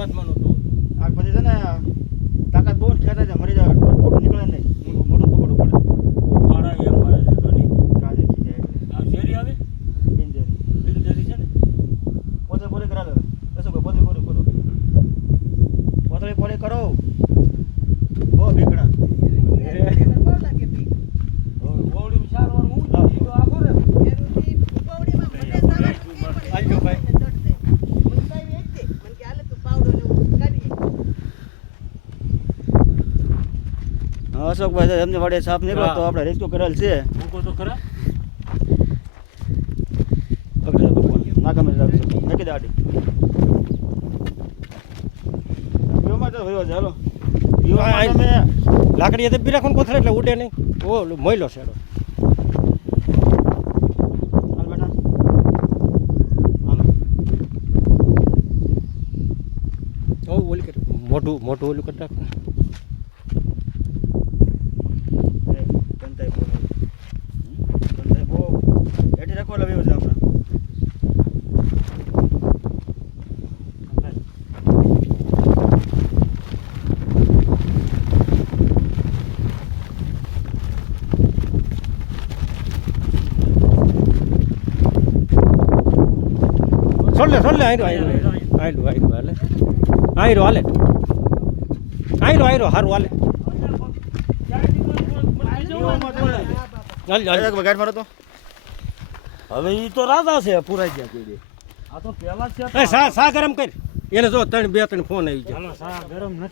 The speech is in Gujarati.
હાથમાં નહોતો. આ પછી છે ને તાકાત બહુ ખેંચાય છે, મરી જાય નીકળે નહીં, મોટું પકડવું પડે. ફાળા એમ મારે છે જોની. કાજે ખીજાય એટલે આ શેરી આવે બિનજરી બિલજરી છે ને. પોતે પોતે કરાવે શું કે પોતે પોતે કરો પોતે પોતે કરો બહુ ભીખણા ઓવડી સારવાર હું જ ઈ આખો રે. આવજો ભાઈ. અશોકભાઈ એમને વાડે સાપ નીકળો તો આપણે રેસ્ક્યુ કરેલ છે. મૂકો તો ખરા. નાકામે રાખજો નાખી દે આડી વિયોમાં તો વિયો છે. હાલો વિયોમાં તમે લાકડી તો બી રાખો કોથળે એટલે ઉડે નહીં. ઓ મોયલો છેડો. હાલ બેટા હાલો ઓ ઓલી કર મોટું મોટું ઓલું કરી નાખ. એટી રાખો લવ્યો છે હમણાં. છોડ લે આયરો હાલે આયરો હાલે હારું હાલે. ગાઈડ મારો તો હવે ઈ તો રાજા છે પુરાઈ ગયા કે આ તો પહેલા જ છે. સા ગરમ કર એને જો 2-3 ફોન આવી ગયા. ગરમ નથી.